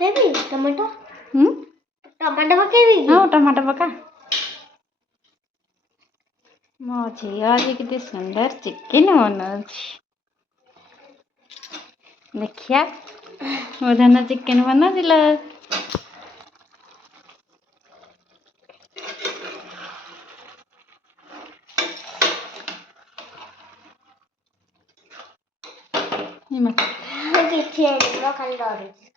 ପକେଇବି ଟମାଟୋ ହୁଁ ଟମାଟୋ ପକେଇବି କି? ହଁ ଟମାଟୋ ପକା। ମୋ ଝିଅ ଆଜି କେତେ ସୁନ୍ଦର ଚିକେନ ବନଉଛି। ଦେଖିଆ ମୋ ଧନ ଚିକେନ ବନଉଥିଲା। କିଛି ହେଇନି ଖାଲି ଡରୁଛି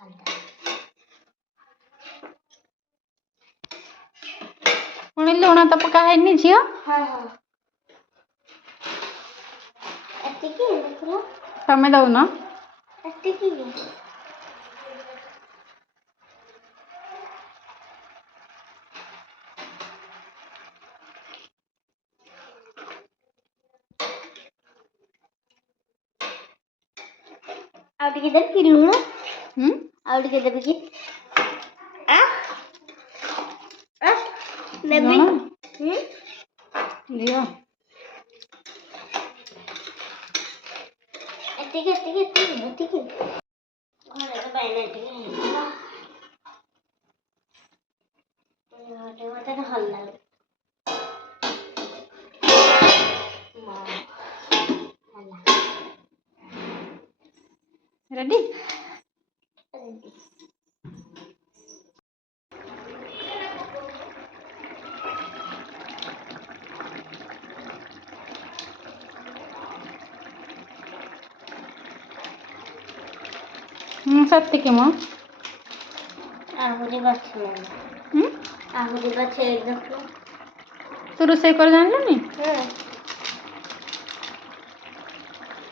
ପୁଣି ଲୁଣ ତ ପକା ହେଇନି ଝିଅ। ହଁ ହଁ ଏତିକି ଦେଖିଲ ତମେ ଦଉନ। ଏତିକି ଆଉ ଟିକେ ଦେବି କି ଲୁଣ? ଆଉ ଟିକେ ଦେବି କି? ଦେବି ଦିଅ। ଏତିକି ଘରେ ତ ପାଇନା ଟିକେ ମତେ ଭଲ ଲାଗେ। ରେଡି। ସେତିକି ମ ଆହୁରି ବାଛି ଆହୁରି ବାଛି ଦେଖ। ତୁ ରୋଷେଇ କରି ଜାଣିଲୁନି?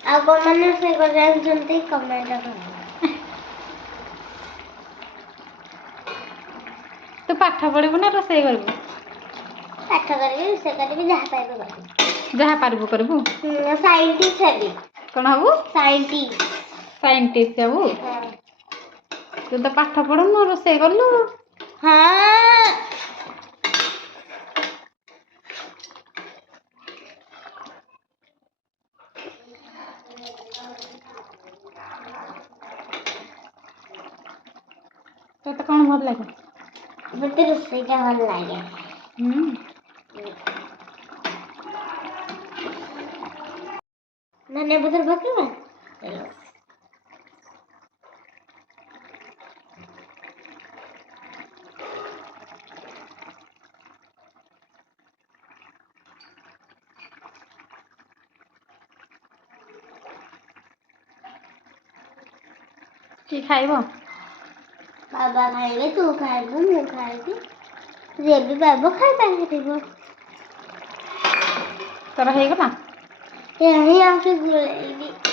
ଆଉ କଣ ମାନେ ରୋଷେଇ କରି ଜାଣିଛନ୍ତି କମେଣ୍ଟ କରିବେ। ତୁ ପାଠ ପଢିବୁ ନା ରୋଷେଇ କରିବୁ? ପାଠ କରିବି ରୋଷେଇ କରିବି ଯାହା ପାଇବି କରିବି। ଯାହା ପାରିବୁ କରିବୁ। ସାଇଣ୍ଟିଷ୍ଟ ହେବି। କଣ ହବୁ? ସାଇଣ୍ଟିଷ୍ଟ। ସାଇଣ୍ଟିଷ୍ଟ ହବୁ? ତୁ ତ ପାଠ ପଢୁନୁ ରୋଷେଇ କଲୁ। ତତେ କଣ ଭଲ ଲାଗେ? ମତେ ରୋଷେଇଟା ଭଲ ଲାଗେ। ଧନିଆ ପତ୍ର ପକେଇବା? କି ଖାଇବ? ବାବା ଖାଇବେ, ତୁ ଖାଇବୁ, ମୁଁ ଖାଇବି, ଯିଏ ବି ପାଇବ ଖାଇପାରିବ। ତୋର ହେଇଗଲା? ଆଉ ଟିକେ ଗୋଳେଇବି।